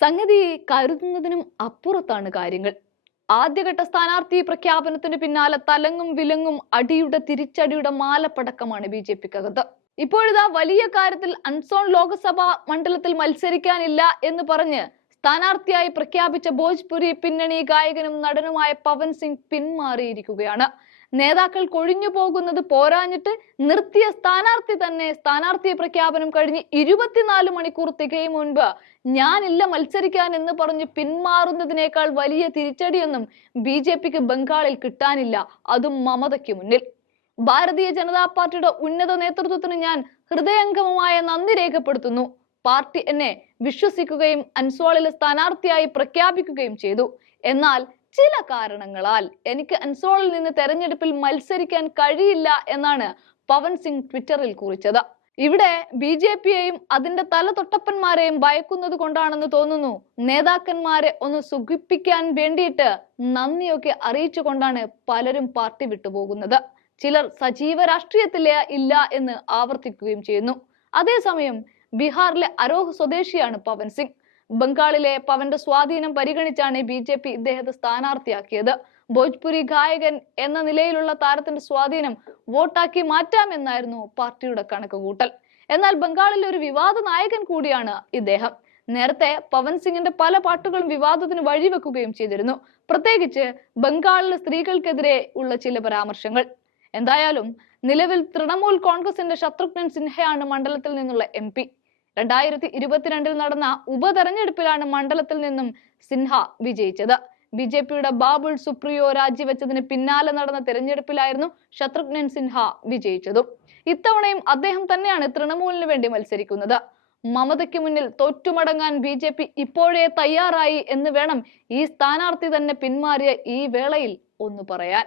സംഗതി കരുതുന്നതിനും അപ്പുറത്താണ് കാര്യങ്ങൾ. ആദ്യഘട്ട സ്ഥാനാർത്ഥി പ്രഖ്യാപനത്തിന് പിന്നാലെ തലങ്ങും വിലങ്ങും അടിയുടെ തിരിച്ചടിയുടെ മാലപ്പടക്കമാണ് ബി ജെ പിക്കകത്ത്. ഇപ്പോഴിതാ വലിയ കാര്യത്തിൽ അൺസോൺ ലോക്സഭാ മണ്ഡലത്തിൽ മത്സരിക്കാനില്ല എന്ന് പറഞ്ഞ് സ്ഥാനാർത്ഥിയായി പ്രഖ്യാപിച്ച ഭോജ്പുരി പിന്നണി ഗായകനും നടനുമായ പവൻ സിംഗ് പിന്മാറിയിരിക്കുകയാണ്. നേതാക്കൾ കൊഴിഞ്ഞു പോകുന്നത് പോരാഞ്ഞിട്ട് നിർത്തിയ സ്ഥാനാർത്ഥി തന്നെ സ്ഥാനാർത്ഥി പ്രഖ്യാപനം കഴിഞ്ഞ് ഇരുപത്തിനാല് മണിക്കൂർ തികയും മുൻപ് ഞാനില്ല മത്സരിക്കാൻ എന്ന് പറഞ്ഞ് പിന്മാറുന്നതിനേക്കാൾ വലിയ തിരിച്ചടിയൊന്നും ബി ജെ പിക്ക് ബംഗാളിൽ കിട്ടാനില്ല. അതും മമതയ്ക്ക് മുന്നിൽ. ഭാരതീയ ജനതാ പാർട്ടിയുടെ ഉന്നത നേതൃത്വത്തിന് ഞാൻ ഹൃദയംഗമമായ നന്ദി രേഖപ്പെടുത്തുന്നു. പാർട്ടി എന്നെ വിശ്വസിക്കുകയും അൻസോളിലെ സ്ഥാനാർത്ഥിയായി പ്രഖ്യാപിക്കുകയും ചെയ്തു. എന്നാൽ ചില കാരണങ്ങളാൽ എനിക്ക് അൻസോളിൽ നിന്ന് തെരഞ്ഞെടുപ്പിൽ മത്സരിക്കാൻ കഴിയില്ല എന്നാണ് പവൻ സിംഗ് ട്വിറ്ററിൽ കുറിച്ചത്. ഇവിടെ ബി ജെ പിയെയും അതിന്റെ തലതൊട്ടപ്പന്മാരെയും ഭയക്കുന്നത് കൊണ്ടാണെന്ന് തോന്നുന്നു. നേതാക്കന്മാരെ ഒന്ന് സുഖിപ്പിക്കാൻ വേണ്ടിയിട്ട് നന്ദിയൊക്കെ അറിയിച്ചു കൊണ്ടാണ് പലരും പാർട്ടി വിട്ടുപോകുന്നത് ചിലർ സജീവ രാഷ്ട്രീയത്തിലെ ഇല്ല എന്ന് ആവർത്തിക്കുകയും ചെയ്യുന്നു. അതേസമയം ബീഹാറിലെ അരോഹ് സ്വദേശിയാണ് പവൻ സിംഗ്. ബംഗാളിലെ പവന്റെ സ്വാധീനം പരിഗണിച്ചാണ് ബി ജെ പി ഇദ്ദേഹത്തെ സ്ഥാനാർത്ഥിയാക്കിയത്. ഭോജ്പുരി ഗായകൻ എന്ന നിലയിലുള്ള താരത്തിന്റെ സ്വാധീനം വോട്ടാക്കി മാറ്റാമെന്നായിരുന്നു പാർട്ടിയുടെ കണക്കുകൂട്ടൽ. എന്നാൽ ബംഗാളിലെ ഒരു വിവാദ നായകൻ കൂടിയാണ് ഇദ്ദേഹം. നേരത്തെ പവൻ സിംഗിന്റെ പല പാട്ടുകളും വിവാദത്തിന് വഴിവെക്കുകയും ചെയ്തിരുന്നു. പ്രത്യേകിച്ച് ബംഗാളിലെ സ്ത്രീകൾക്കെതിരെ ഉള്ള ചില പരാമർശങ്ങൾ. എന്തായാലും നിലവിൽ തൃണമൂൽ കോൺഗ്രസിന്റെ ശത്രുഘ്നൻ സിൻഹയാണ് മണ്ഡലത്തിൽ നിന്നുള്ള എം രണ്ടായിരത്തി ഇരുപത്തിരണ്ടിൽ നടന്ന ഉപതെരഞ്ഞെടുപ്പിലാണ് മണ്ഡലത്തിൽ നിന്നും സിൻഹ വിജയിച്ചത്. ബി ജെ പിയുടെ ബാബുൾ സുപ്രിയോ രാജിവെച്ചതിന് പിന്നാലെ നടന്ന തെരഞ്ഞെടുപ്പിലായിരുന്നു ശത്രുഘ്നൻ സിൻഹ വിജയിച്ചതും. ഇത്തവണയും അദ്ദേഹം തന്നെയാണ് തൃണമൂലിന് വേണ്ടി മത്സരിക്കുന്നത്. മമതയ്ക്ക് മുന്നിൽ തോറ്റുമടങ്ങാൻ ബി ജെ പി ഇപ്പോഴേ തയ്യാറായി എന്ന് വേണം ഈ സ്ഥാനാർത്ഥി തന്നെ പിന്മാറിയ ഈ വേളയിൽ ഒന്ന് പറയാൻ.